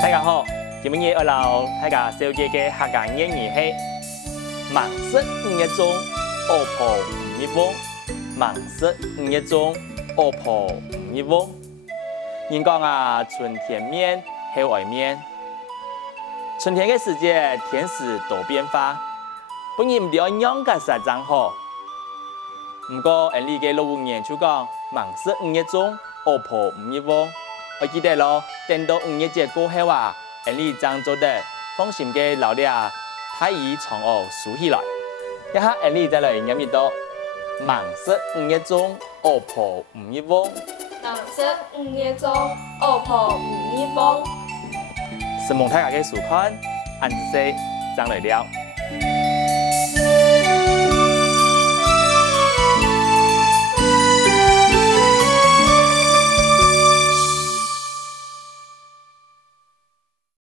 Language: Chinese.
大家好，今日我老大家小姐嘅客家谚语系忙色5月中，恶婆5月翁。忙色5月中，恶婆5月翁。人讲啊，春天面，后外面。春天嘅时节，天时多变化，本人唔要养个实真好。不过，你嘅65年就讲忙色5月中，恶婆5月翁。我记得咯，等到5月节过后啊，你张做得放心嘅老了太乙嫦娥竖起来，一下你再来念一道：忙色5月中，恶婆5月翁。忙色5月中，恶婆5月翁。是蒙太家嘅书看，俺只是张来了。